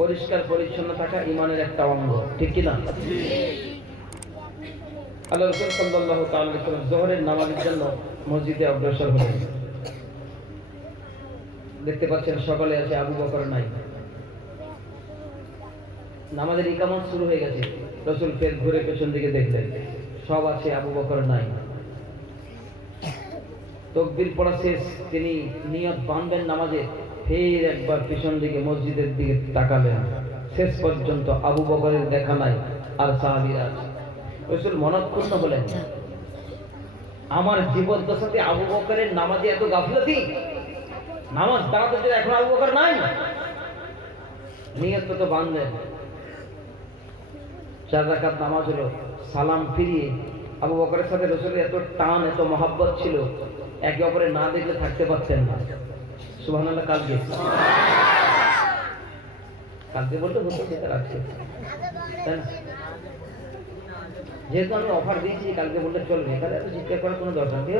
পরিষ্কার পরিচ্ছন্ন থাকা ঈমানের একটা অঙ্গ, ঠিক কি না? আল্লাহ রাসূল সাল্লাল্লাহু তাআলা আলাইহি ওয়াসাল্লাম যোহরের নামাজের জন্য মসজিদে অগ্রসর হলেন। দেখতে পাচ্ছেন সকালে আছে, আবু বকর নাই। নামাজের ইকামত শুরু হয়ে গেছে, রাসূল ফের ঘুরে পেছন দিকে দেখলেন, সব আছে, আবু বকর নাই। তাকবীর পড়া শেষ, তিনি নিয়ত বাঁধবেন নামাজে, ফের একবার পিছন দিকে মসজিদের দিকে তাকালেন, শেষ পর্যন্ত আবু বকরের দেখা নাই, আর সাহাবীরা আছে। রাসূল মনক্ষুণ্ণ হলেন, আমার জীবদ্দশাতে আবু বকরের নামাজে এত গাফলতি, নামাজ দাঁড়াতে যে এখন আবু বকর নাই। নিয়ত তো বাঁধলেন, 4 রাকাত নামাজ হলো, সালাম ফিরিয়ে আবু বকরের সাথে রাসূলের এত টান, এত মহব্বত ছিল, একে অপরে না দেখলে থাকতে পারতেন না। সুবহানাল্লাহ। কালকে বলতে হতো, যেটা রাখছে, তাই না? যেহেতু আমি অফার দিয়েছি কালকে বললে চলবে, এখানে এত চিৎকার করার কোনো দরকার নেই।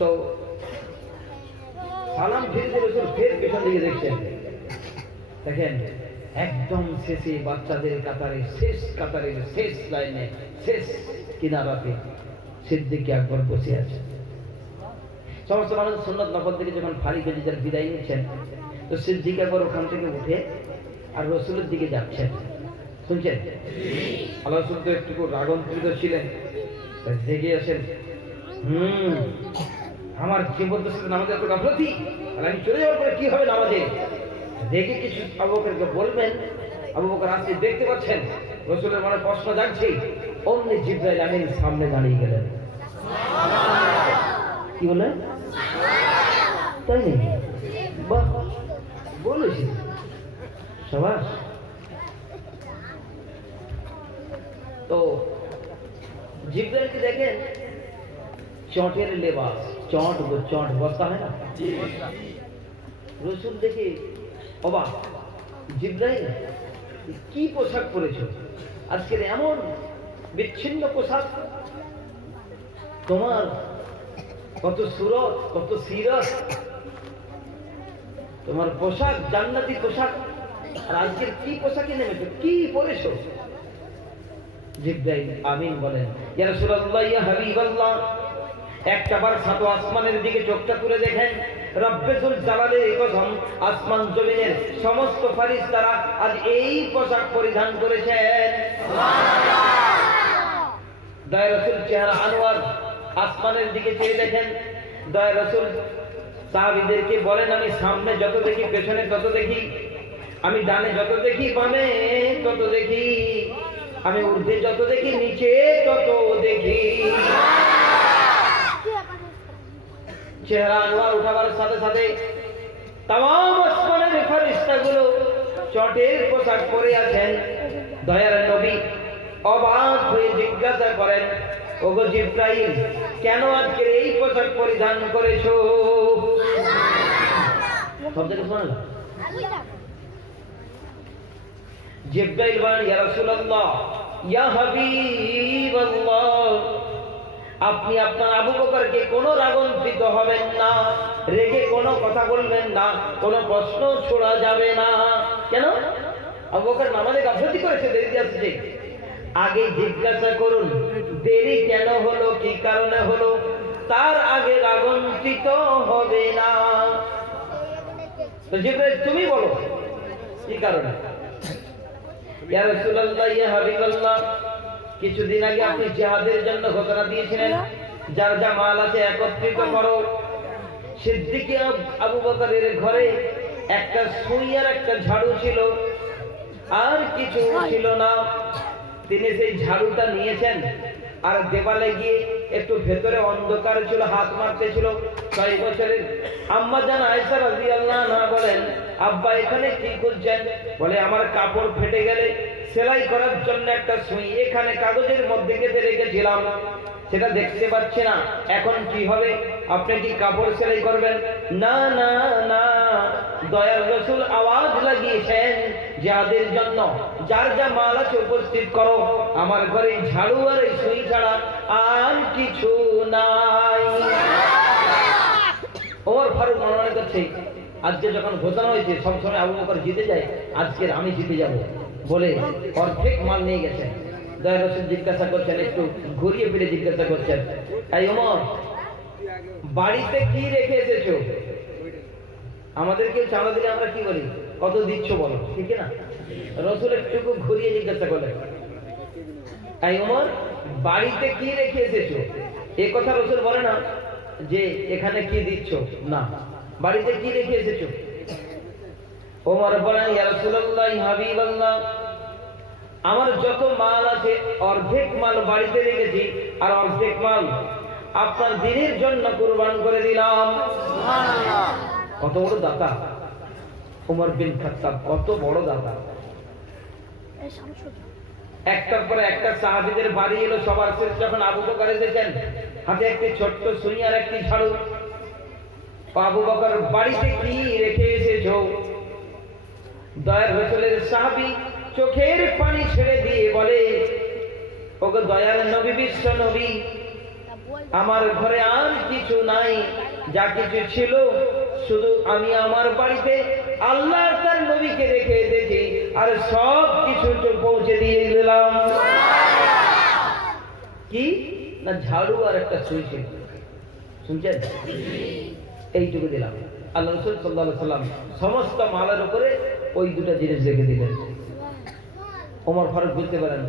তো সালাম ফিরতে রাসূল ফের পেছন দিকে দেখছেন, দেখেন একদম শেষে বাচ্চাদের কাতারে, শেষ কাতারের শেষ লাইনে, শেষ কিনারাতে সিদ্দিক আকবর বসে আছে। সমস্ত মানুষ সুন্নত নফল থেকে যখন ফাড়ি বেজে যার বিদায় নিচ্ছেন, তো সিদ্দিক আকবর ওখান থেকে উঠে আর রাসূলের দিকে যাচ্ছেন। শুনছেন? আল্লাহ রাসূল তো একটু রাগান্বিত ছিলেন, জেগে আসেন, আমার জীবদ্দশাতে নামাজে এত গাফলতি, আর আমি চলে যাওয়ার পরে কি হবে নামাজে? দেখে কিছু আবু বকরকে বলবেন, আবু বকর আসছে, দেখতে পাচ্ছেন রাসূলের মনে প্রশ্ন জাগছে। অমনি জিবরাইল আমিন সামনে দাঁড়িয়ে গেলেন। কি বলেন? তাই নাকি? বাহ, বলেছি, সাবাস। তো জিবরাইলকে দেখেন, চটের লেবাস, চট বস্তা হয় না, রাসূল দেখে অবাক, জিবরাইল কি পোশাক পরেছ আজকের, এমন বিচ্ছিন্ন পোশাক, তোমার কত সুরত, কত সিরত, তোমার পোশাক জান্নাতি পোশাক, আর আজকের কি পোশাকে নেমেছো, কি পরেছো? জিবরাইল আমিন বলেন, ইয়া রাসূলুল্লাহ, ইয়া হাবিবাল্লাহ, একটাবার সাত আসমানের দিকে চোখটা তুলে দেখেন, রব্বুল জালালের কসম, আসমান জমিনের সমস্ত ফেরেশতারা আজ এই পোশাক পরিধান করেছেন। সুবহানাল্লাহ। দয়া রাসূল চেহারা আনোয়ার, আসমানের দিকে চেয়ে দেখেন, দয়া রাসূল সাহাবীদেরকে বলেন, আমি সামনে যত দেখি, পেছনে তত দেখি, আমি ডানে যত দেখি, বামে তত দেখি, আমি ঊর্ধ্বে যত দেখি, নিচে তত দেখি। চেহারা আনোয়ার উঠাবার সাথে সাথে তামাম আসমানের ফেরেশতাগুলো চটের পোশাক পরে আছেন। দয়ার নবী অবাক হয়ে জিজ্ঞাসা করেন, ওগো জিবরাইল, কেন আজকে এই পোশাক পরিধান করেছো? সব থেকে শোনাল। জিবরাইল বলেন, ইয়া রাসূলুল্লাহ, ইয়া হাবিবাল্লাহ, আপনি আপনার আবু বকরকে কোনো রাগান্বিত হবেন না, রেগে কোনো কথা বলবেন না, কোনো প্রশ্ন ছোড়া যাবে না। কেন? আবু বকর নামাজে গাফলতি করেছে, দেরি আসছে, আগে জিজ্ঞাসা করুন দেরি কেন হলো, কি কারণে হলো, তার আগে রাগান্বিত হবে না। তো জিবরাইল তুমি বলো কি কারণে? ইয়া রাসূলুল্লাহ, ইয়া হাবিবাল্লাহ, কিছুদিন আগে আপনি জিহাদের জন্য ঘোষণা দিয়েছিলেন, যার যা মাল আছে একত্রিত করো। সিদ্দিক আবু বকরের ঘরে একটা সুই আর একটা ঝাড়ু ছিল, আর কিছু ছিল না। তিনি সেই ঝাড়ুটা নিয়েছেন, আর দেওয়ালে গিয়ে একটু ভেতরে অন্ধকার ছিল, হাত মারতেছিল। 6 বছরের আম্মা জান আয়েশা রাদিয়াল্লাহু আনহা বলেন, আব্বা এখানে কি খুঁজছেন? বলে, আমার কাপড় ফেটে গেলে সেলাই করার জন্য একটা সুই এখানে কাগজের মধ্যে গেঁথে রেখেছিলাম, সেটা দেখতে পাচ্ছি না, এখন কি হবে? আপনি কি কাপড় সেলাই করবেন? না না না, দয়ার রাসূল আওয়াজ লাগিয়েছেন যাদের জন্য, যার যা মাল আছে উপস্থিত করো, আমার ঘরে ঝাড়ু আর এই সুই ছাড়া আর কিছু নাই। ওমর ফারুক মনে করছে আজকে যখন ঘোষণা হয়েছে সবসময় আবু বকর জিতে যায়, আজকের আমি জিতে যাব বলে অর্ধেক মাল নিয়ে গেছেন। দয়া রাসূল জিজ্ঞাসা করছেন, একটু ঘুরিয়ে ফিরে জিজ্ঞাসা করছেন, এই ওমর বাড়িতে কি রেখে এসেছো? আমাদের কেউ চাঁদা দিলে আমরা কি বলি, কত দিচ্ছ বলো, ঠিক না? রাসূল একটু ঘুরিয়ে জিজ্ঞাসা করলেন, এই ওমর বাড়িতে কি রেখে এসেছো? এই কথা রাসূল বলে না যে এখানে কি দিচ্ছ, না, বাড়িতে কি রেখে এসেছো? ওমর বলেন, ইয়া রাসূলুল্লাহ, হাবিবাল্লাহ, আমার যত মাল আছে অর্ধেক মাল বাড়িতে রেখেছি, আর অর্ধেক মাল আপনার দ্বীনের জন্য কুরবান করে দিলাম। সুবহানাল্লাহ! কত বড় দাতা ওমর বিন খাত্তাব, কত বড় দাতা। একটার পরে একটা সাহাবীদের বাড়ি এলো, সবার শেষ যখন আবু বকর এসেছেন, হাতে একটি ছোট্ট সুই আর একটি ঝাড়ু। আবু বকর বাড়িতে কি রেখে এসেছো? দয়ার রাসূলের সাহাবী চোখের পানি ছেড়ে দিয়ে বলে, ওগো দয়ার নবী, বিশ্ব নবী, আমার ঘরে আর কিছু নাই, যা কিছু ছিল শুধু আমি আমার বাড়িতে আল্লাহ তার নবীকে রেখে এসেছি, আর সব কিছু পৌঁছে দিয়ে দিলাম। কি না, ঝাড়ু আর একটা সুই ছিল, শুনছেন? এইটুকু দিলাম। আল্লাহ রাসূল সাল্লাল্লাহু আলাইহি ওয়াসাল্লাম সমস্ত মালের উপরে ওই দুটো জিনিস রেখে দিলেন। ওমর ফারুক বুঝতে পারেন,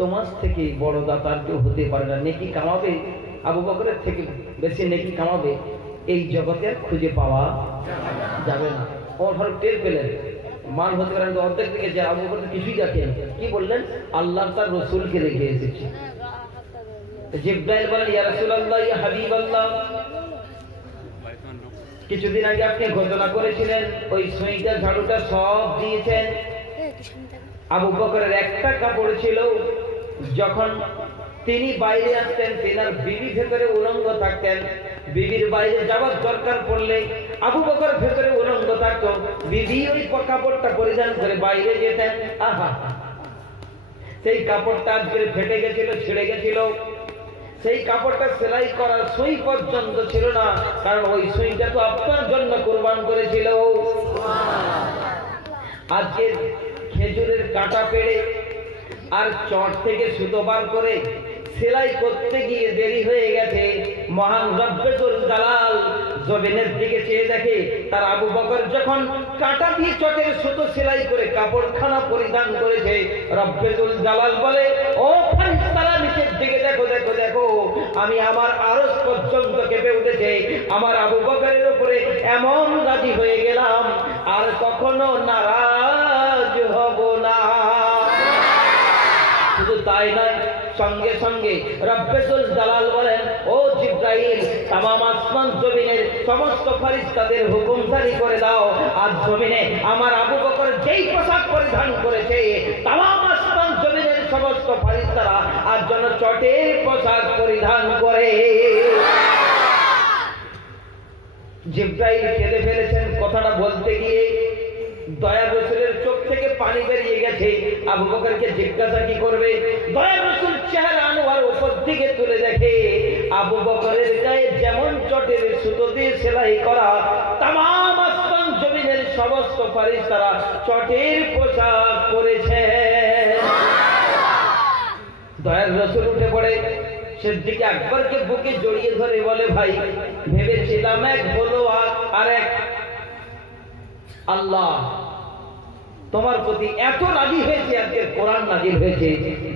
তোমার থেকে বড় দাতা কেউ হতে পারে না। নেকি কামাবে, আবু বকরের থেকে বেশি নেকি কামাবে এই জগতে আর খুঁজে পাওয়া যাবে না। ওমর ফারুক টের পেলেন মাল হতে পারেন অর্ধেক থেকে, যে আবু বকর কিছুই দেখেন, কি বললেন, আল্লাহ তার রাসূলকে রেখে এসেছি। জিবরাইল বলেন, ইয়া রাসূলুল্লাহ, ইয়া হাবিবাল্লাহ, কিছুদিন আগে আপনি ঘোষণা করেছিলেন ওই সুইটা ঝাড়ুটা সব দিয়েছেন। আবু বকরের একটা কাপড় ছিল, যখন তিনি বাইরে আসতেন তেনার বিবি ভেতরে উলঙ্গ থাকতেন, বিবির বাইরে যাওয়ার দরকার পড়লে আবু বকর ভেতরে উলঙ্গ থাকতো, বিবি ওই কাপড়টা পরিধান করে বাইরে যেতেন। আহা, সেই কাপড়টা আজকে ফেটে গেছিল, ছিঁড়ে গেছিল, সেই কাপড়টা সেলাই করার সুই পর্যন্ত ছিল না, কারণ ওই সুইটা তো আপনার জন্য কুরবান করেছিল। আজকে খেজুরের কাঁটা পেড়ে আর চট থেকে সুতো বার করে সেলাই করতে গিয়ে দেরি হয়ে গেছে। মহান রব্বুল জালাল জমিনের দিকে চেয়ে দেখে, তার আবু বকর যখন কাঁটা দিয়ে চটের সুতো সেলাই করে কাপড়খানা পরিধান করেছে, রব্বুল জালাল বলে, ও ফেরেশতারা নিচের দিকে দেখো, দেখো, দেখো, আমি আমার আরশ পর্যন্ত কেঁপে উঠেছে, আমার আবু বকরের উপরে এমন রাজি হয়ে গেলাম, আর কখনো নারাজ হব না। শুধু তাই নয়, সঙ্গে সঙ্গে রব্বুল জালাল বলেন, ও জিবরাইল, তামাম আসমান জমিনের সমস্ত ফেরেশতাদের হুকুম জারি করে দাও, আজ জমিনে আমার আবু বকর যেই পোশাক পরিধান করেছে, তামাম আসমান জমিনের সমস্ত ফেরেশতারা আজ যেন চটের পোশাক পরিধান করে। জিবরাইল কেঁদে ফেলেছেন কথাটা বলতে গিয়ে, দয়ার রাসূলের চোখ থেকে পানি বেরিয়ে গেছে। আবু বকরকে জিজ্ঞাসা কি করবে, দয়ার রাসূল চেহারা আনোয়ার উপর দিকে তুলে দেখে, আবু বকরের গায়ে যেমন চটের সুতো দিয়ে সেলাই করা, তামাম আসমান জমিনের সমস্ত ফেরেশতারা চটের পোশাক পরেছে। দয়ার রাসূল উঠে পড়ে, সিদ্দিক আকবরকে বুকে জড়িয়ে ধরে বলে, ভাই, ভেবেছিলাম এক হলো আর এক, আল্লাহ তোমার প্রতি এত রাজি হয়েছে, আজকে কোরআন নাজিল হয়েছে,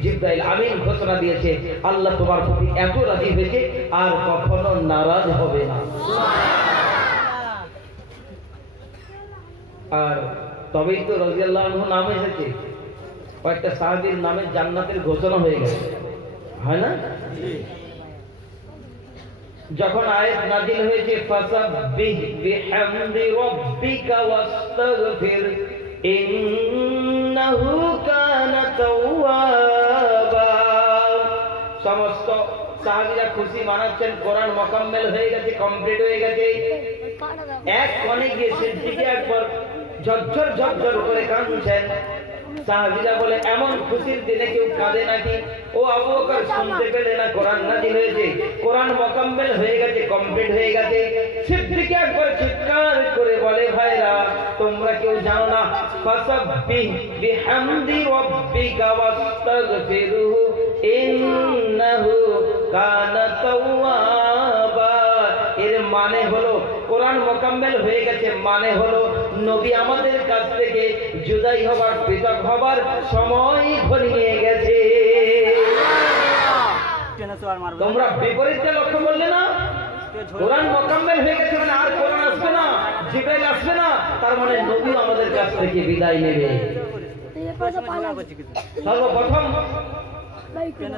জিবরাইল আমিন ঘোষণা দিয়েছে, আল্লাহ তোমার প্রতি এত রাজি হয়েছে আর কখনো নারাজ হবে না। আর তবেই তো রাদিয়াল্লাহু আনহু নাম এসেছে, কয়েকটা সাহাবীর নামে জান্নাতের ঘোষণা হয়ে গেছে, হয় না? যখন আয়াত নাজিল হয়েছে, ফাসাব্বিহ বিহামদি রাব্বিকা ওয়াস্তাগফির ইন্নাহু কানা তাওয়াবা, সমস্ত সাহাবীরা খুশি মানাচ্ছেন, কোরআন মুকাম্মেল হয়ে গেছে, কমপ্লিট হয়ে গেছে। এক কোণে গিয়ে সিদ্দিক আকবর ঝরঝর ঝরঝর করে কাঁদছেন। সাহাবীরা বলে এমন খুশির দিনে কেউ কাঁদে নাকি? ও আবু বকর শুনতে পেলে না কোরআন নাযিল হয়েছে, কোরআন মুকাম্মেল হয়ে গেছে, কমপ্লিট হয়ে গেছে। সিদ্দিক একবার চিৎকার করে বলে ভাইরা তোমরা কেউ জানো না ফাসাব্বিহ বিহামদি রাব্বিকা ওয়াস্তাগফিরহু ইন্নাহু কানা তাওয়াবা। এর মানে হলো কোরআন মুকাম্মেল হয়ে গেছে, মানে হলো নবী আমাদের কাছ থেকে জুদাই হবার, পৃথক হবার সময় ঘনিয়ে গেছে। তোমরা বিপরীতে লক্ষ্য করলে না? কোরআন মুকাম্মেল হয়ে গেছে মানে আর কোরআন আসবে না, জিবরাইল আসবে না, তার মানে নবী আমাদের কাছ থেকে বিদায় নেবে। সর্বপ্রথম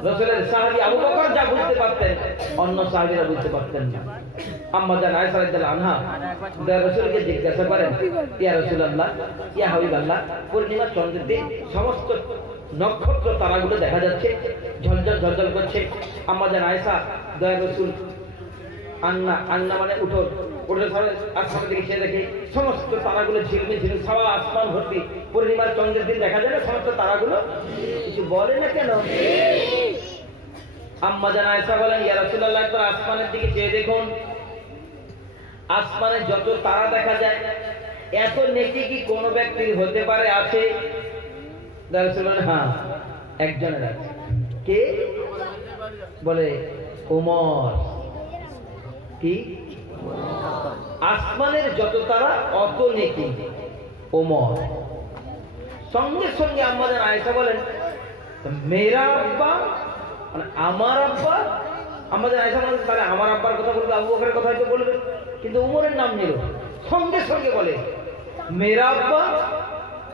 রাসূলের সাহাবী আবু বকর যা বুঝতে পারতেন অন্য সাহাবীরা বুঝতে পারতেন না। আম্মা জান আয়েশা রাদিয়াল্লাহু আনহা রাসূলকে জিজ্ঞাসা করেন, ইয়া রাসূলুল্লাহ, ইয়া হাবিবাল্লাহ, পূর্ণিমা চন্দ্রের দিন সমস্ত নক্ষত্র তারাগুলো দেখা যাচ্ছে, ঝলঝল ঝলঝল করছে। আম্মা জান আয়েশা দয়ার রাসূল আন্না মানে উঠে আসমানের দিকে চেয়ে দেখে সমস্ত তারাগুলো ঝিলমিল ঝিলমিল, সারা আসমান ভর্তি। পূর্ণিমার চন্দ্রের দিন দেখা যায় না সমস্ত তারাগুলো? কিছু বলে না কেন? আম্মা জান আয়েশা বলেন, ইয়া রাসূলুল্লাহ, একবার আসমানের দিকে চেয়ে দেখুন, আসমানে যত তারা দেখা যায় এত নেকি কি কোন ব্যক্তির হতে পারে? আছে? রাসূল বলেন, হ্যাঁ, একজনের আছে। কে? বলে ওমর। কি? আসমানের যত তারা অত নেকি ওমর। সঙ্গে সঙ্গে আম্মা জান আয়েশা বলেন, মেরা আব্বা মানে আমার আব্বা? আম্মা জান আয়েশা বলেন, তাহলে আমার আব্বার কথা বলবে, আবু বকরের কথা হয়তো বলবে, কিন্তু উমরের নাম নিল। সঙ্গে সঙ্গে বলে মেরা আব্বা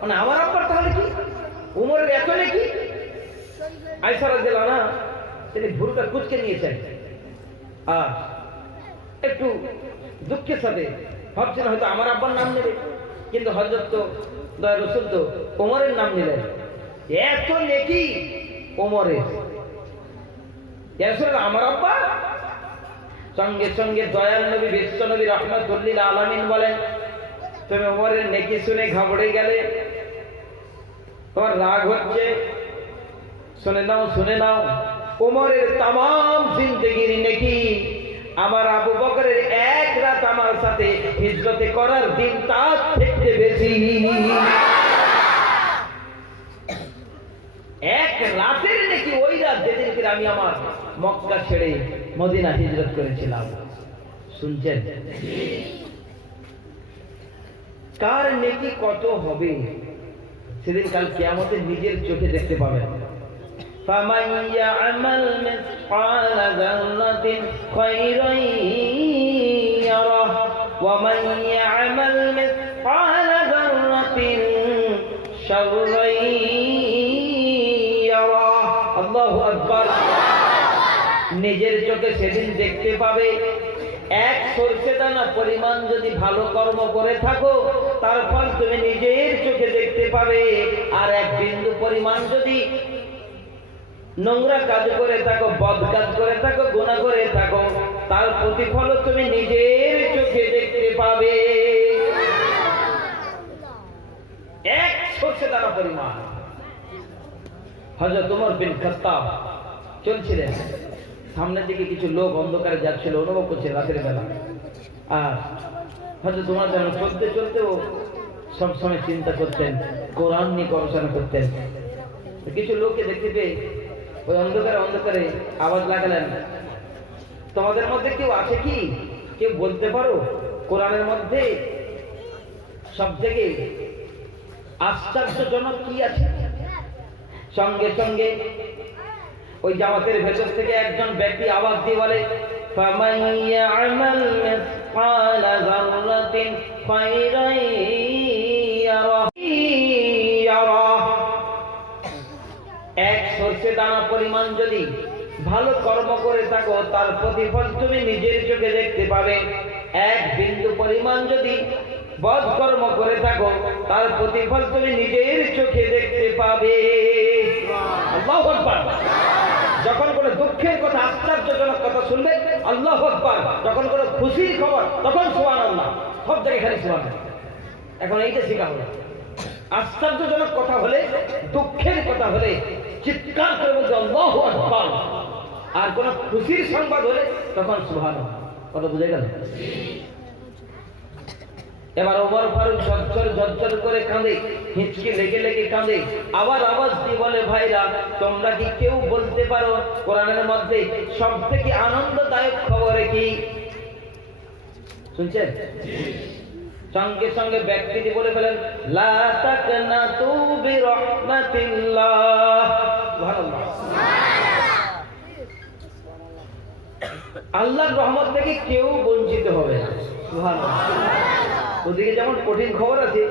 মানে আমার আব্বার, তাহলে কি উমরের এত নেকি? আয়েশা রাদিয়াল্লাহু আনহা তিনি ভুরুটা কুঁচকে নিয়েছেন আর একটু দুঃখের সাথে ভাবছেন হয়তো আমার আব্বার নাম নেবে, কিন্তু হযরত তো দয়ার রাসূল তো ওমরের নাম নিলেন। এত নেকি ওমরের, আমার আব্বা? সঙ্গে সঙ্গে দয়াল নবী বিশ্ব নবী রাহমাতুল লিল আলামিন বলেন, তুমি ওমরের নেকি শুনে ঘাবড়ে গেলে, তোমার রাগ হচ্ছে, শুনে নাও শুনে নাও, ওমরের তামাম জিন্দেগির নেকি আমার আবু বকরের এক রাত আমার সাথে হিজরতে করার দিন তার থেকে বেশি। এক রাতের নেকি ওই রাত যেদিনকে আমি আমার মক্কা ছেড়ে মদিনা হিজরত করেছিলাম। শুনছেন? কার নেকি কত হবে সেদিন কাল কিয়ামতে নিজের চোখে দেখতে পাবেন। فَمَنْ يَعْمَلْ مِثْقَالَ ذَرَّةٍ خَيْرًا يَرَهُ وَمَنْ يَعْمَلْ مِثْقَالَ ذَرَّةٍ شَرًّا يَرَهُ। আল্লাহু আকবার। নিজের চোখে সেদিন দেখতে পাবে। এক সরষে দানা পরিমাণ যদি ভালো কর্ম করে থাকো তার ফল তুমি নিজের চোখে দেখতে পাবে, আর এক বিন্দু পরিমাণ যদি নোংরা কাজ করে থাকো, বদ কাজ করে থাকো, গুনাহ করে থাকো, তার প্রতিফল তুমি নিজের চোখে দেখতে পাবে। এক সরষে দানা পরিমাণ। হযরত ওমর বিন খাত্তাব চলছিলেন, সামনের দিকে কিছু লোক অন্ধকারে যাচ্ছিল, অনুভব করছে রাতের বেলা। আর হযরত ওমর যেন চলতে চলতেও সবসময় চিন্তা করতেন, কোরআন নিয়ে গবেষণা করতেন। কিছু লোককে দেখতে পেয়ে ওই অন্ধকারে আওয়াজ লাগালেন, তোমাদের মধ্যে কেউ আছে কি, কেউ বলতে পারো কোরআনের মধ্যে সব থেকে আশ্চর্যজনক কি আছে? সঙ্গে সঙ্গে ওই জামাতের ভেতর থেকে একজন ব্যক্তি আওয়াজ দিয়ে বলে, فَمَنْ يَعْمَلْ مِثْقَالَ ذَرَّةٍ خَيْرًا يَرَهُ। এক সরষে দানা পরিমাণ যদি ভালো কর্ম করে থাকো তার প্রতিফল তুমি নিজের চোখে দেখতে পাবে। এক বিন্দু পরিমাণ যদি বদ কর্ম করে থাকো তার প্রতিফল তুমি নিজের চোখে দেখতে পাবে। আল্লাহু আকবার। যখন কোনো দুঃখের কথা, আশ্চর্যজনক কথা শুনবে আল্লাহু আকবার, যখন কোনো খুশির খবর তখন সুবহানাল্লাহ, সব জায়গায় খালি সুবহানাল্লাহ। এখন এইটা শেখা হলো। আশ্চর্যজনক কথা হলে, দুঃখের কথা হলে চিৎকার করে বলছে আল্লাহু আকবার, আর কোন খুশির সংবাদ হলে তখন সুবহানাল্লাহ। কথা বুঝে গেল? এবার ওমর ফারুক ঝরঝর করে কাঁদে, হিঁচকি লেগে লেগে কাঁদে, আবার আওয়াজ দিয়ে বলে ভাইরা তোমরা কি কেউ বলতে পারো কোরআনের মধ্যে সব থেকে আনন্দদায়ক খবর কি? শুনছেন? সঙ্গে সঙ্গে ব্যক্তিটি বলে ফেলেন লা তাকনাতু বিরহমাতিল্লাহ। সুবহানাল্লাহ। আল্লাহর রহমত থেকে কেউ বঞ্চিত হবে না। সুবহানাল্লাহ। ওদিকে যেমন কঠিন খবর আছে,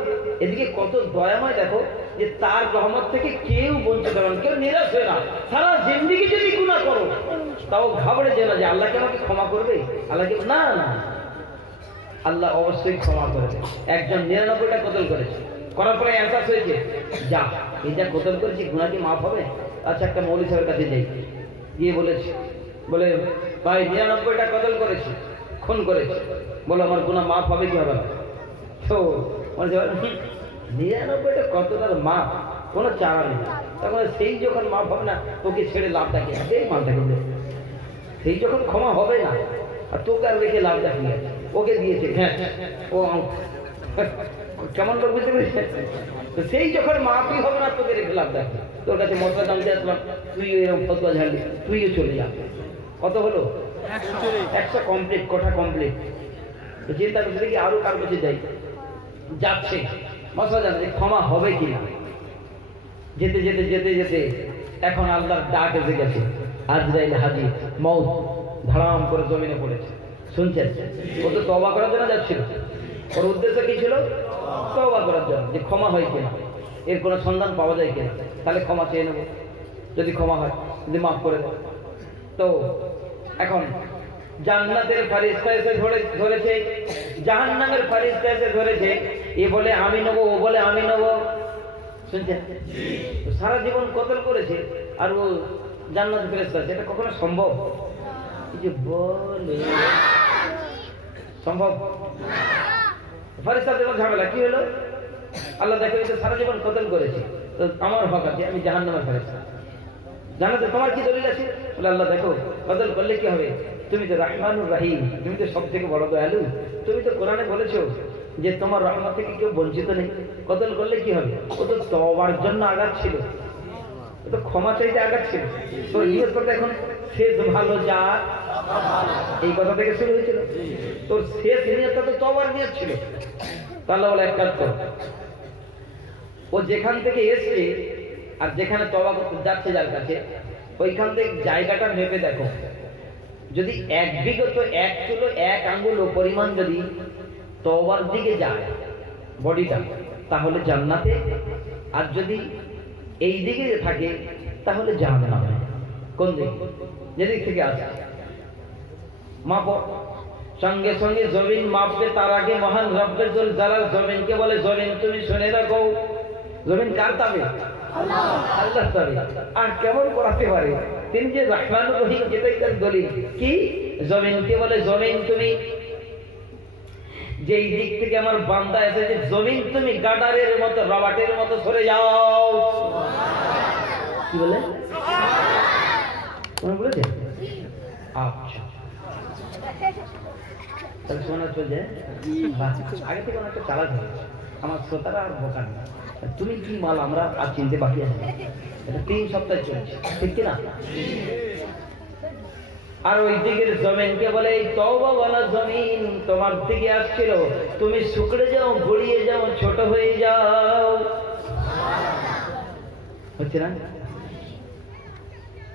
এদিকে কত দয়াময় দেখো যে তার রহমত থেকে কেউ বঞ্চিত হবে না, কেউ নিরাশ হয় না। সারা জিন্দেগি যদি গুনাহ করো তাও ঘাবড়ে যেও না যে আল্লাহ কি আমাকে ক্ষমা করবে, আল্লাহকে না না, আল্লাহ অবশ্যই ক্ষমা করবে। একজন 99টা কতল করেছে, করার পরে এহসাস হয়েছে যা এই যা কতল করেছি গুনাহ কি মাফ হবে? আচ্ছা একটা মৌলভী সাহেবের কাছে যাই, গিয়ে বলেছে বলে ভাই 99টা কতল করেছি, খুন করেছি, বলো আমার গুনাহ মাফ হবে কি হবে না? তো 99টা কতটার মাপ কোনো চারা নেই। তখন সেই যখন মাপ হবে না তোকে ছেড়ে লাভটা কি আছে? মালটা কিন্তু সেই যখন ক্ষমা হবে না আর তোকে আর রেখে লাভটা কি আছে? ওকে দিয়েছে, হ্যাঁ ও কেমন লোক বুঝতে পেরেছে? তো সেই যখন মাপই হবে না তোকে রেখে লাভটা কি? তোর কাছে মশলা দাম দিয়ে আসলাম, তুই এরকম ফতোয়া ঝাড়লি, তুইও চলে যা। কত হলো? 100 কমপ্লিট, কোঠা কমপ্লিট। চিন্তা করছে দেখি আরো কার কাছে যাই, যাচ্ছে মশলা জানছে ক্ষমা হবে কিনা। যেতে যেতে যেতে যেতে এখন আল্লাহর ডাক এসে গেছে, আজরাইল হাজির, মউত ধারাম করে জমিনে পড়েছে। শুনছেন? ও তো তওবা করার জন্য যাচ্ছিল, ওর উদ্দেশ্য কি ছিল? তওবা করার জন্য, যে ক্ষমা হয় কিনা, এর কোনো সন্ধান পাওয়া যায় কিনা, তাহলে ক্ষমা চেয়ে নেব, যদি ক্ষমা হয়, যদি মাফ করে দেয়। তো এখন জান্নাতের ফারিস্তা এসে ধরেছে, জাহান্নামের ফারিস্তা এসে ধরেছে, এ বলে আমি নেব, ও বলে আমি নেব। শুনছেন? সারা জীবন কতল করেছে আর ও জান্নাতের ফারিস্তা, এটা কখনো সম্ভব? যে বলে সম্ভব? ফারিস্তা যখন ঝামেলা কি হলো, আল্লাহ দেখে সারা জীবন কতল করেছে, তো আমার হক আছে, আমি জাহান্নামের ফারিস্তা। জানাতে তোমার কি দলিল আছে? বলে আল্লাহ দেখো কতল করলে কি হবে, তুমি তো রাহমানুর রাহিম, তুমি তো সব থেকে বড় দয়ালু, তুমি তো কোরআনে বলেছো যে তোমার রহমত থেকে কেউ বঞ্চিত নেই, কতল করলে কি হবে? ও তো তওবার জন্য আগাচ্ছিল, ও তো ক্ষমা চাইতে আগাচ্ছিল। তো নিয়ত করতে এখন শেষ ভালো যা, এই কথা থেকে শুরু হয়েছিল। তোর শেষ নিয়তটা তো তওবার নিয়ত ছিল। তাহলে বলে এক কাজ করো, ও যেখান থেকে এসছে আর যেখানে তওবা করতে যাচ্ছে যার কাছে, ওইখান থেকে জায়গাটা মেপে দেখো, যদি এক বিগত এক চুলো এক আঙ্গুল পরিমাণ যদি তওবার দিকে যায় বডিটা, তাহলে জান্নাতে, আর যদি এই দিকে থাকে তাহলে জাহান্নামে। কোন দিক? যেদিক থেকে আসে মাপো। সঙ্গে সঙ্গে জমিন মাপবে, তার আগে মহান রব্বের জালাল জমিনকে বলে জমিন তুমি শুনে রাখো। জমিন কার তাবে? আল্লাহ তাবে। আর কেমন করাতে পারে? তিনি যে রাহমানুর রহিম, যেটাই তার দলিল। কি? জমিনকে বলে জমিন তুমি যেই দিক থেকে আমার বান্দা এসেছে, জমিন তুমি গাডারের মতো, রবাটের মতো সরে যাও। কি বলে? তুমি বলেছে? আচ্ছা তাহলে শোনা চলছে, আগে থেকে অনেকটা চালাক হয়েছে আমার শ্রোতারা, আর বোকা না। তুমি কি মাল আমরা আর চিনতে বাকি আছে, এটা 3 সপ্তাহ চলছে, ঠিক কিনা? আর ওই দিকের জমিনকে বলে এই তওবা ওয়ালা জমিন তোমার দিকে আসছিল, তুমি শুকড়ে যাও, গড়িয়ে যাও, ছোট হয়ে যাও। হচ্ছে না?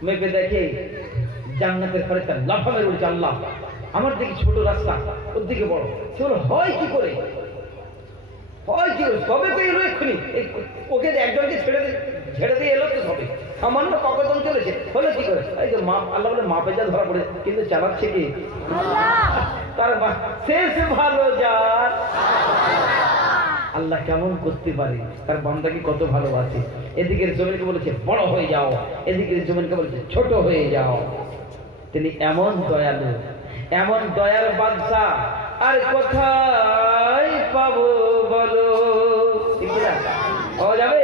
মেপে দেখে জান্নাতের ফারিস্তা লাফামের উঠছে, আল্লাহ আমার দিকে ছোট রাস্তা, ওর দিকে বড়, সেগুলো হয় কি করে? হয় কি করে? সবে তো এলো এক্ষুনি, ওকে একজনকে ছেড়ে দিয়ে এলো তো সবে, সামান্য কখন চলেছে, হলো কি করে? এই যে মাপ, আল্লাহ বলে মাপে যা ধরা পড়ে, কিন্তু চালাচ্ছে কি? তার শেষ ভালো যার। আল্লাহ কেমন করতে পারে, তার বান্দাকে কত ভালোবাসে। এদিকের জমিনকে বলেছে বড় হয়ে যাও, এদিকের জমিনকে বলেছে ছোট হয়ে যাও। তিনি এমন দয়ালু, এমন দয়ার বাদশা, আর কোথায় পাবো বলো? ঠিক না? ও যাবে?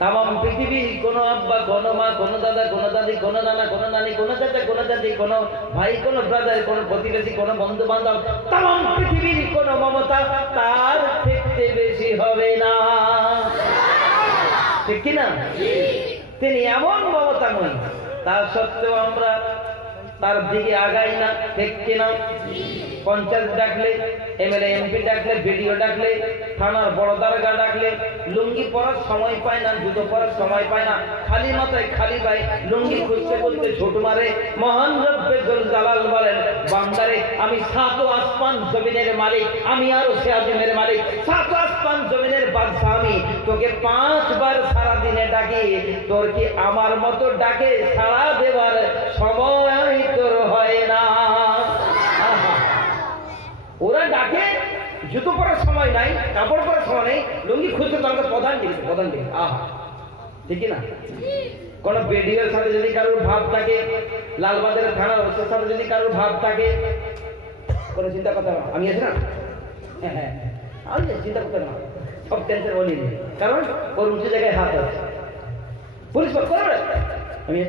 তামাম পৃথিবীর কোনো আব্বা, কোনো মা, কোনো দাদা, কোনো দাদি, কোনো নানা, কোনো নানি, কোনো চাচা, কোনো চাচি, কোনো ভাই, কোনো ব্রাদার, কোনো প্রতিবেশী, কোনো বন্ধু বান্ধব, তামাম পৃথিবীর কোনো মমতা তার থেকে বেশি হবে না, ঠিক কিনা? তিনি এমন মমতাময়ী, তার সত্ত্বেও আমরা তার দিকে আগাই না, ঠিক কিনা? পঞ্চায়েত ডাকলে, এমএলএ এমপি ডাকলে, বিডিও ডাকলে, থানার বড় দারোগা ডাকলে লুঙ্গি পরার সময় পায় না, জুতো পরার সময় পায় না, খালি মাথায় খালি পায় লুঙ্গি খুঁজতে খুঁজতে ছোট মারে। মহান রব্বে জল জালাল বলেন, বান্দারে আমি সাত আসমান জমিনের মালিক, আমি আরো সে আজমের মালিক, সাত আসমান জমিনের বাদশা আমি, তোকে 5 বার সারা দিনে ডাকি, তোর কি আমার মতো ডাকে সারা দেবার সময় তোর হয় না? ওরা ডাকে, জুতো পরার সময় নাই, কাপড় পরার সময় নেই, লুঙ্গি খুঁজতে তোমাকে প্রধান দিকে। আহা, ঠিক না? কোন বিডিওর সাথে যদি কারোর ভাব থাকে, লালবাজারের থানার ওসির সাথে যদি কারোর ভাব থাকে, কোনো চিন্তা করতে হবে, আমি আছি না? হ্যাঁ, আমি চিন্তা করতে না, সব টেনশন বলি, কারণ ওর উঁচু জায়গায় হাত আছে, পুলিশ করবে, আমি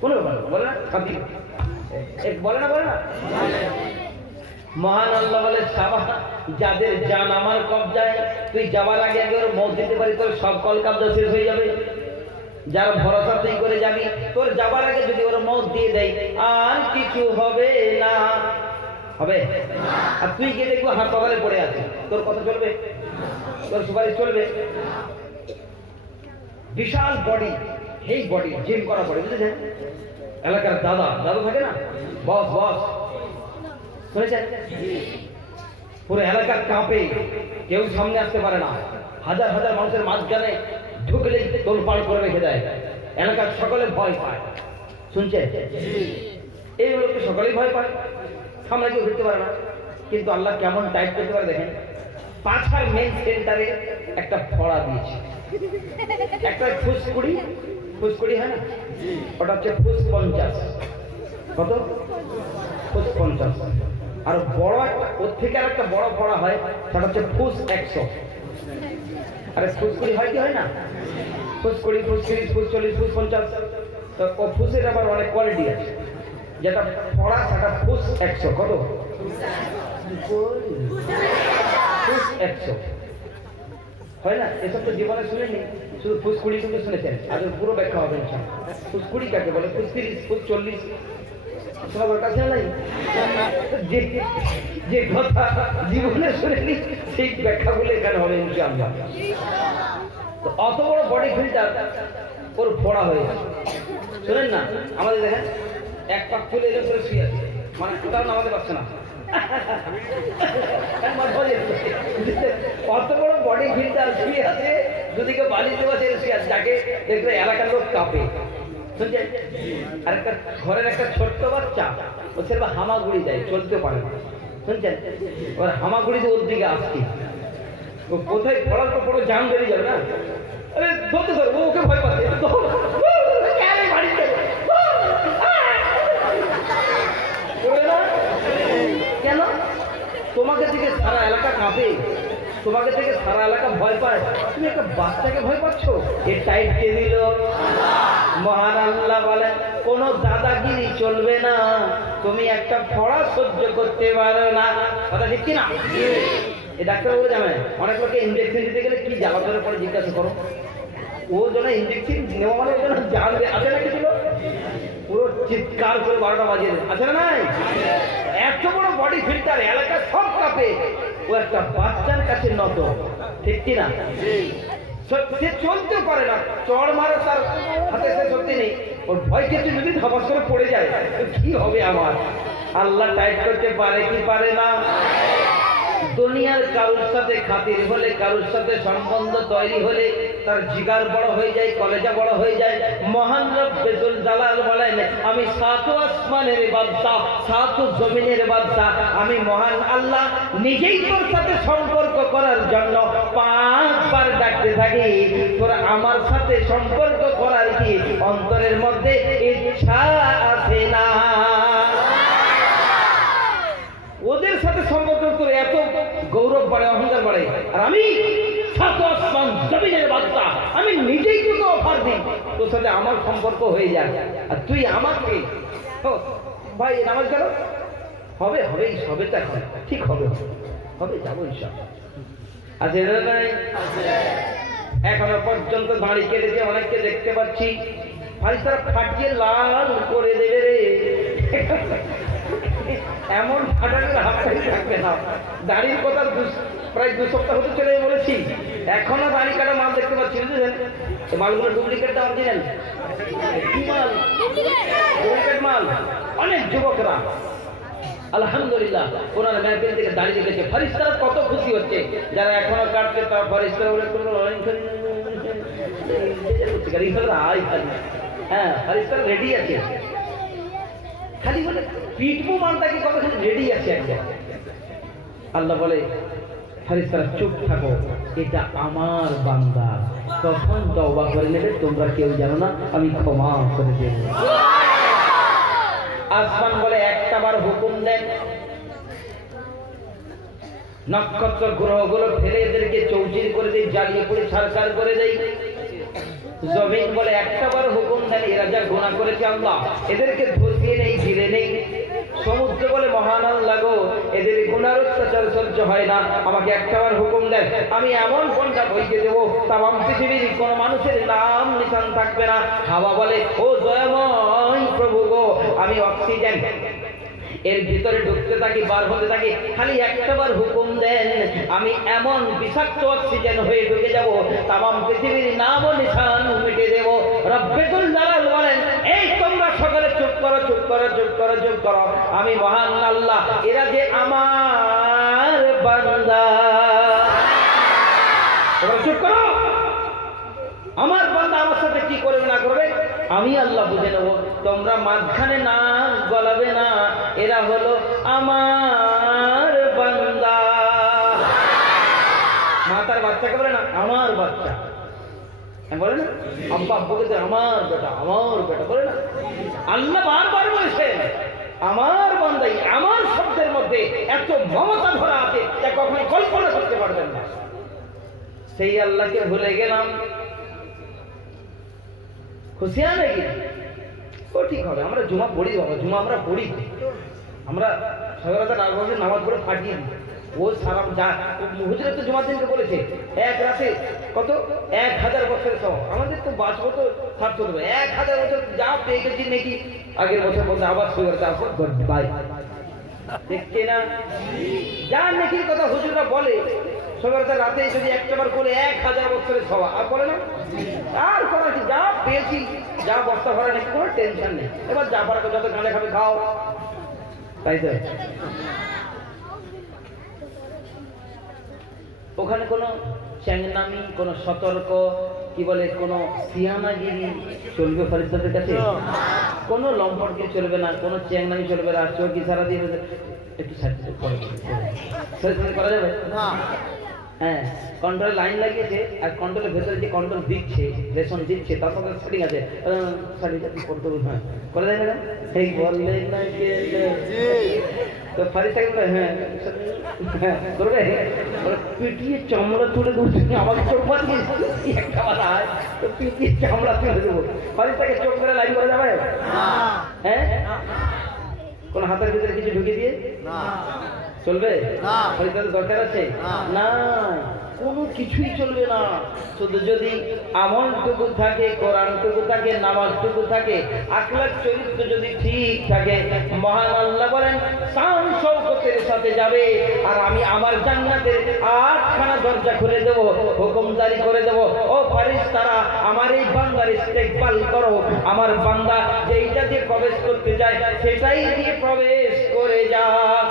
কোনো ব্যাপার বলে না, বলে না। মহান আল্লাহ বলে, যাদের জান আমার কবজায়, তুই যাবার আগে আগে ওর মত দিতে পারি, তোর সব কল কবজা শেষ হয়ে যাবে। যার ভরসা তুই করে যাবি, তোর যাবার আগে যদি ওর মত দিয়ে দেয়, আর কিছু হবে না, হবে? আর তুই গিয়ে দেখবো হাসপাতালে পড়ে আছে, তোর কথা চলবে? তোর সুপারিশ চলবে? বিশাল বডি, এই বডি জিম করা বডি, বুঝেছেন? এলাকার দাদা থাকে না, বস শুনেছেন? পুরো এলাকা কাঁপে, কেউ সামনে আসতে পারে না, হাজার হাজার মানুষের মাঝখানে ঢুকলেই তোলপাড় করে রেখে দেয়, এলাকার সকলে ভয় পায়, শুনছেন? এই লোককে সকলেই ভয় পায়, সামনে কেউ ঢুকতে পারে না, কিন্তু আল্লাহ কেমন টাইট করতে পারে দেখেন। পাছার মেন সেন্টারে একটা ফড়া দিয়েছে, একটা ফুসকুড়ি হয় না, ওটা হচ্ছে ফুস 50। কত? ফুস 50। আর বড় একটা, ওর থেকে আর একটা বড় ফড়া হয়, সেটা হচ্ছে ফুস 100। আরে ফুসকুড়ি হয় কি হয় না? ফুসকুড়ি, ফুস 30, ফুস 40, ফুস 50। তো ও ফুসের আবার অনেক কোয়ালিটি আছে, যেটা ফড়া সেটা ফুস 100। কত? ফুস 100 হয় না? এসব তো জীবনে শুনেনি, শুধু ফুসকুড়ি কিন্তু শুনেছেন, আজ পুরো ব্যাখ্যা হবে। ফুসকুড়ি কাকে বলে? ফুস 30, ফুস 40 সবার কাছে নাই, যে কথা জীবনে শুনেনি সেই ব্যাখ্যাগুলো এখানে হবে ইনশাআল্লাহ। তো অত বড় বডি ফিল্টার ওর ফোড়া হয়ে গেছে, শোনেন না? আমাদের দেখেন এক পাক খুলে এলে করে শুয়ে আছে, মানে কোথাও নামাতে পারছে না, অত বড় বডি ফিল্টার শুয়ে আছে, দুদিকে বালিতে বসে শুয়ে আছে, যাকে দেখলে এলাকার লোক কাঁপে, শুনছেন? আর একটা ঘরের একটা ছোট্ট বাচ্চা, ও সেটা হামাগুড়ি যায়, চলতে পারে না, শুনছেন? ওর হামাগুড়িতে ওর দিকে আসছে, ও কোথায় পড়ার পর পুরো জান বেরিয়ে যাবে না, আরে ধরতে ধর, ওকে ভয় পাচ্ছে, কেন? তোমাকে থেকে সারা এলাকা কাঁপে, তোমাকে থেকে সারা এলাকা ভয় পায়, তুমি একটা বাচ্চাকে ভয় পাচ্ছ? এ টাইট কে দিল? মহান আল্লাহ বলেন, কোন দাদাগিরি চলবে না, তুমি একটা ফড়া সহ্য করতে পারো না, কথা ঠিক কিনা? এই ডাক্তারবাবু জানেন, অনেক লোকে ইঞ্জেকশন দিতে গেলে কি জ্বালা ধরে পরে জিজ্ঞাসা করো, ও যেন ইঞ্জেকশন নেওয়া মানে যেন জানবে, আছে না কিছু লোক পুরো চিৎকার করে 12টা বাজিয়ে আছে না নাই? এত বড় বডি ফিল্টার, এলাকা সব কাঁপে, ও একটা বাচ্চার কাছে নত, ঠিক কিনা? সে চলতেও পারে না, চড় মারো তার হাতে সে শক্তি নেই, ওর ভয় ক্ষেত্রে যদি ধপাস করে পড়ে যায় তো কি হবে আমার? আল্লাহ টাইট করতে পারে কি পারে না? দুনিয়ার কারোর সাথে খাতির হলে, কারোর সাথে সম্বন্ধ তৈরি হলে তার জিগার বড় হয়ে যায়, কলেজা বড় হয়ে যায়। মহান রব্বে জুল জালাল বলেন, আমি 7 আসমানের বাদশা, 7 জমিনের বাদশা, আমি মহান আল্লাহ নিজেই তোর সাথে সম্পর্ক করার জন্য 5 বার ডাকতে থাকি, তোরা আমার সাথে সম্পর্ক করার কি অন্তরের মধ্যে ইচ্ছা আছে না? ওদের সাথে সম্পর্ক করে এত গৌরব বাড়ে, অহংকার বাড়ে, আর আমি 7 আসমান জমিনের বাদশা, আমি নিজেই তোকে অফার দিই, তোর সাথে আমার সম্পর্ক হয়ে যায়, আর তুই আমাকে ভাই নামাজ গেল হবে হবে সবে তা ঠিক হবে হবে যাবো ইনশাআল্লাহ। আছে এখনো পর্যন্ত দাঁড়ি কেটেছে, অনেককে দেখতে পাচ্ছি, ভাই তারা ফাটিয়ে লাল করে দেবে রে, এমন ফাটানোর হাতটাই থাকবে না। দাড়ির কথা প্রায় 2 সপ্তাহ হতে চলে বলেছি, এখনো দাড়ি কাটা মাল দেখতে পাচ্ছি, বুঝলেন? মালগুলো ডুপ্লিকেট দাম দিলেন, কি মাল? ডুপ্লিকেট মাল। অনেক যুবকরা আলহামদুলিল্লাহ ওনার মেহফিল থেকে দাঁড়িয়ে রেখেছে, ফারিস্তারা কত খুশি হচ্ছে, যারা এখনো কাটছে তারা ফারিস্তারা বলে হ্যাঁ ফারিস্তারা রেডি আছে, খালি বলে পিটবো মালটাকে কত খালি রেডি আছে একটা। আল্লাহ বলে ফারিস্তারা চুপ থাকো, এটা আমার বান্দা, কখন তওবা করে নেবে তোমরা কেউ জানো না, আমি ক্ষমা করে দেব। আসমান বলে একটাবার হুকুম দেন, নক্ষত্র গ্রহগুলো ফেলে এদেরকে চৌচির করে দেয়, জ্বালিয়ে পড়ে ছারখার করে দেয়। জমিন বলে একটাবার হুকুম দেন, এরা যা গুনাহ করেছে আল্লাহ এদেরকে ধসিয়ে নেই, ঘিরে নেই। সমুদ্র বলে মহান আল্লাহ গো, এদের গুনার অত্যাচার সহ্য হয় না, আমাকে একটাবার হুকুম দেন, আমি এমন কোনটা বইকে দেবো তামাম পৃথিবীর কোন মানুষের নাম নিশান থাকবে না। হাওয়া বলে ও দয়াময় প্রভু গো, আমি অক্সিজেন এর ভিতরে ঢুকতে থাকি, বার হতে থাকি, খালি একটাবার হুকুম দেন, আমি এমন বিষাক্ত অক্সিজেন হয়ে ঢুকে যাব, তামাম পৃথিবীর নাম ও নিশান মিটে দেব। রব্বুল জালাল বলেন এই তোমরা সকলে চুপ করো চুপ করো চুপ করো চুপ করো, আমি মহান আল্লাহ, এরা যে আমার বান্দা। তোমরা চুপ করো, আমার বান্দা আমার সাথে কি করবে না করবে আমি আল্লাহ বুঝে নেব, তোমরা মাঝখানে না গলাবে না, এরা হলো আমার বান্দা। মা তার বাচ্চাকে বলে না আমার বাচ্চা, বলে না আব্বা আব্বুকে আমার বেটা বলে না। আল্লাহ বারবার বলেছেন আমার বান্দাই, আমার শব্দের মধ্যে এত মমতা ভরা আছে তা কখনো কল্পনা করতে পারবেন না। সেই আল্লাহকে ভুলে গেলাম, খুশি নাকি? ও ঠিক হবে, আমরা জুমা পড়ি বাবা, জুমা আমরা পড়ি, আমরা সকালবেলা নামাজ পড়ে ফাটিয়ে দিই। ও সারা যা হুজুরে তো জুমার দিনকে বলেছে এক রাতে কত 1000 বছরের সব, আমাদের তো বাঁচবো তো 60 দেবে, 1000 বছর যা পেয়ে গেছি নাকি আগের বছর বলতে আবার শুয়ে তারপর বাই দেখছে না, যা নেকির কথা হুজুররা বলে সকালবেলা রাতে যদি একটাবার করে 1000 বছরের সভা, আর বলে না আর করা কি, যা পেয়েছি যা বস্তা ভরা নাকি কোনো টেনশন নেই, এবার যা পারা যত গাঁজা খাবে খাও, তাই তো। ওখানে কোনো চ্যাংনামি, কোনো সতর্ক কি বলে কোনো সিয়ানাগিরি চলবে ফারিস্তাদের কাছে, কোনো লম্পটকে চলবে না, কোনো চ্যাংনামি চলবে না, চোখ ইশারা দিয়ে একটু করা যাবে না। হ্যাঁ কন্ট্রোল লাইন লাগিয়েছে, আর কন্ট্রোলের ভেতরে যে কন্ট্রোল দিচ্ছে রেশন দিচ্ছে তার সাথে সেটিং আছে, করতে হ্যাঁ করে দেয় না, সেই বললে না তো ফারিস্তাকে বলে হ্যাঁ করবে, পিটিয়ে চামড়া তুলে দেবো, আমাকে চোখ বাঁধিয়ে একটা কথা হয় তো পিটিয়ে চামড়া তুলে দেবো। ফারিস্তাকে চোখ করে লাইন করা যাবে? হ্যাঁ কোন হাতের ভিতরে কিছু ঢুকে দিয়ে চলবে? ফারিস্তাদের দরকার আছে না, কোনো কিছুই চলবে না। শুধু যদি আমলটুকু থাকে, কোরআনটুকু থাকে, নামাজটুকু থাকে, আখলাক চরিত্র যদি ঠিক থাকে, মহান আল্লাহ বলেন শান শওকতের সাথে যাবে, আর আমি আমার জান্নাতের 8খানা দরজা খুলে দেব, হুকুম জারি করে দেব, ও ফারিস্তারা আমার এই বান্দার ইস্তেকবাল করো, আমার বান্দা যেইটা দিয়ে প্রবেশ করতে চায় সেটাই দিয়ে প্রবেশ করে যাক।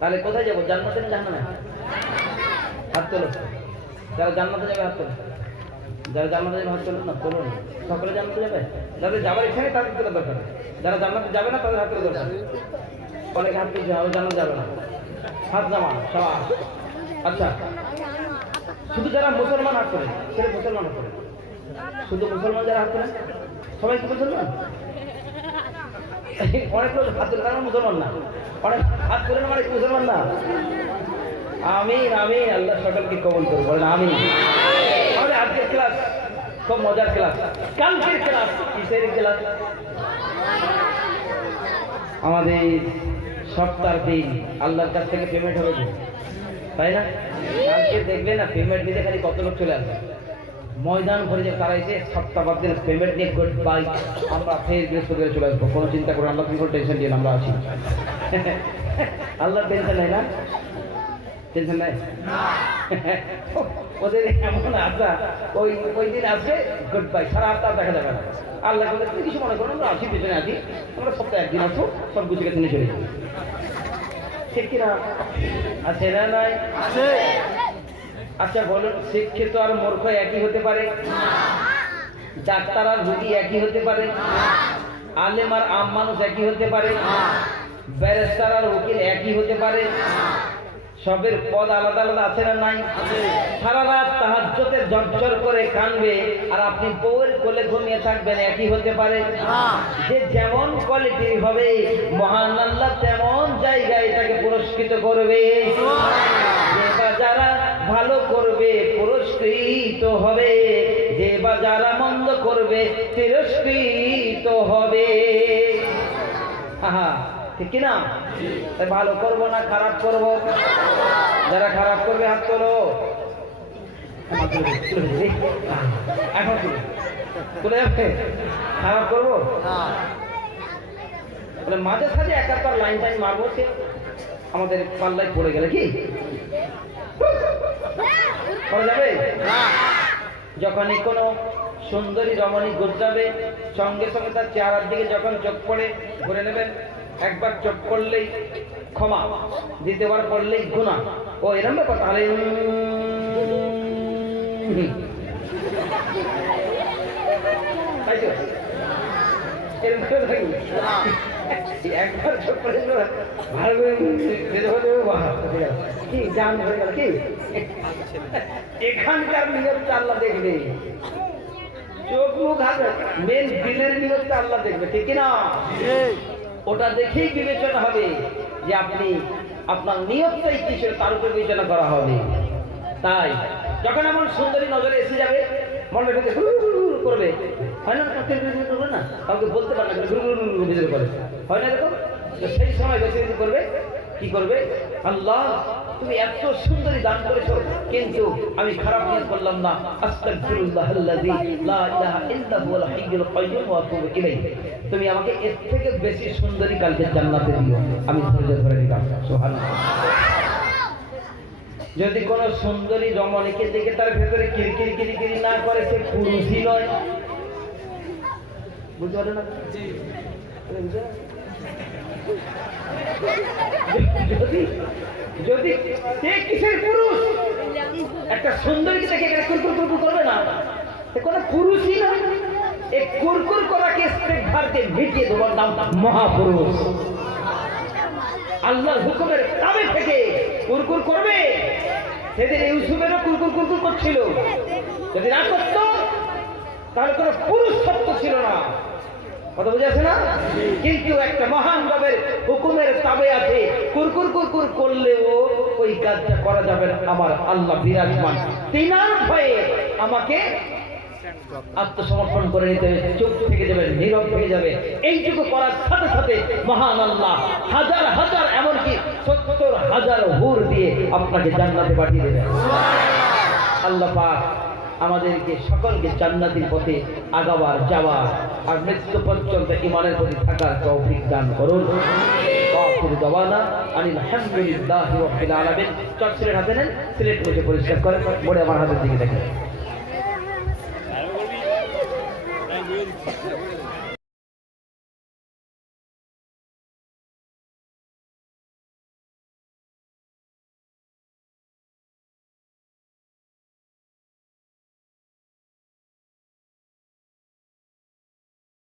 তাহলে কোথায় যাবো, জান্নাতে না জাহান্নামে? হাত তোলো, যারা জান্নাতে যাবে হাত তোলো, যারা জান্নাতে যাবে হাত তোলো না, তোলো না, সকলে জান্নাতে যাবে, যাদের যাবার ইচ্ছা নেই তাদের তোলা দরকার, যারা জান্নাতে যাবে না তাদের হাত তোলা দরকার। অনেকে হাত তুলছে আমি জান্নাতে যাবে না, হাত জামা সবাই। আচ্ছা শুধু যারা মুসলমান হাত তোলে, সেটা মুসলমান হাত তোলে, শুধু মুসলমান যারা হাত তোলে সবাই কি মুসলমান? অনেক লোক হাত তোলে কারণ মুসলমান না, অনেক হাত তোলে মানে মুসলমান না। আমিন আমিন। আল্লাহ সকলকে কবুল করুন, বলেন আমিন। আমাদের আজকের ক্লাস খুব মজার ক্লাস। কালকের ক্লাস কিসের ক্লাস? আমাদের সপ্তাহ দিন আল্লাহর কাছ থেকে পেমেন্ট হবে তো, তাই না? কালকে দেখবে না পেমেন্ট দিতে খালি কত লোক চলে আসবে, ময়দান ভরে যে তারা এসে সপ্তাহ বাদ দিন পেমেন্ট নিয়ে গুড বাই, আমরা ফের বৃহস্পতিবার চলে আসবো, কোনো চিন্তা করে আমরা কোনো টেনশন দিয়ে আমরা আছি। আল্লাহর টেনশন নেই না? টেনশন নাই ওদের এমন আশা, ওই দিন আসবে গুড বাই, সারা হপ্তাহ দেখা যাবে না। আল্লাহ বলে তুমি কিছু মনে করো, আমরা আছি, পিছনে আছি, আমরা সপ্তাহে একদিন আসবো, সব গুছিয়ে কিনে চলে যাবো, ঠিক কিনা? আছে না নাই? আচ্ছা বলুন, শিক্ষিত আর মূর্খ একই হতে পারে? ডাক্তার আর রোগী একই হতে পারে? আলেম আর আম মানুষ একই হতে পারে? ব্যারিস্টার আর উকিল একই হতে পারে? সবের পদ আলাদা আলাদা আছে না নাই? সারা রাত তাহাজ্জুদে ঝরঝর করে কানবে আর আপনি বউয়ের কোলে ঘুমিয়ে থাকবেন, একই হতে পারে? যে যেমন কোয়ালিটির হবে মহান আল্লাহ তেমন জায়গায় তাকে পুরস্কৃত করবে। যে বা যারা ভালো করবে পুরস্কৃত হবে, যে বা যারা মন্দ করবে তিরস্কৃত হবে। আহা, ঠিক কিনা? তাই ভালো করবো না খারাপ করবো? যারা খারাপ করবে হাত তোলো, এখন তুলে যাবে। খারাপ করবো মাঝে সাঝে একাত্তর লাইন টাইন মারবো, সে আমাদের পাল্লায় পড়ে গেলে কি করা যাবে? যখনই কোনো সুন্দরী রমণী গুজরাবে, সঙ্গে সঙ্গে তার চেহারার দিকে যখন চোখ পড়ে ঘুরে নেবেন। একবার চোখ পড়লেই ক্ষমা, দ্বিতীয়বার পড়লেই গুনাহ। ও এরম ব্যাপার? তাহলে একবার চোখ পড়ে ভালো করে কি জান হয়ে গেল কি? এখানকার নিয়মটা আল্লাহ দেখবে, চোখ মুখ হাতে মেন দিলের নিয়মটা আল্লাহ দেখবে, ঠিক কিনা? ওটা দেখেই বিবেচনা হবে যে আপনি আপনার নিয়তটাই কি ছিল, তার উপর বিবেচনা করা হবে। তাই যখন এমন সুন্দরী নজরে এসে যাবে, মনে ভেতরে করবে, হয় না? করবে না, কাউকে বলতে পারবে না, ভিতরে করে, হয় না এরকম? সেই সময় বেশি বেশি করবে, কি করবে? আল্লাহ তুমি এত সুন্দরী দান করেছো, কিন্তু আমি খারাপ নিয়ত করলাম না, আস্তাগফিরুল্লাহাল্লাযী লা ইলাহা ইল্লা হুয়াল হাইয়ুল কাইয়্যুম ওয়া আতুবু ইলাইহি। তুমি আমাকে এর থেকে বেশি সুন্দরী কালকে জান্নাতে দিও, আমি ধৈর্য ধরে নিলাম। সুবহানাল্লাহ। যদি কোনো সুন্দরী রমণীকে দেখে তার ভেতরে কিরকিরি কিরকিরি না করে, সে পুরুষই নয়। বুঝতে পারলেন না? যদি সে কিসের পুরুষ? একটা সুন্দরীকে দেখে কুরকুর কুরকুর করবে না, কোনো পুরুষই না। এই কুরকুর করাকে ইস্তেগফারকে মিটিয়ে দেওয়ার নাম মহাপুরুষ। আল্লাহর হুকুমের তাবে থেকে কুরকুর করবে। সেদিন ইউসুফেরও কুরকুর কুরকুর করছিল, যদি না করত তাহলে কোনো পুরুষ সত্য ছিল না। কথা বুঝে আছে না? কিন্তু একটা মহান রবের হুকুমের তাবে আছে, কুরকুর কুরকুর করলেও ওই কাজটা করা যাবে না। আমার আল্লাহ বিরাজমান, তিনার ভয়ে আমাকে আত্মসমর্পণ করে নিতে হবে, চুপ থেকে যাবে, নীরব থেকে যাবে। এইটুকু করার সাথে সাথে মহান আল্লাহ হাজার হাজার, এমনকি 70,000 হুর দিয়ে আপনাকে জান্নাতে পাঠিয়ে দেবেন। আল্লাহ পাক আমাদেরকে সকলকে জান্নাতের পথে আগাবার, যাওয়ার আর মৃত্যু পর্যন্ত ঈমানের প্রতি থাকার তৌফিক দান করুন। আখির দাওয়ানা আনিল হামদুলিল্লাহি রাব্বিল আলামিন। চট সিলেট হাতে নেন, সিলেট মুছে পরিষ্কার করে বলে আমার হাতের দিকে দেখেন।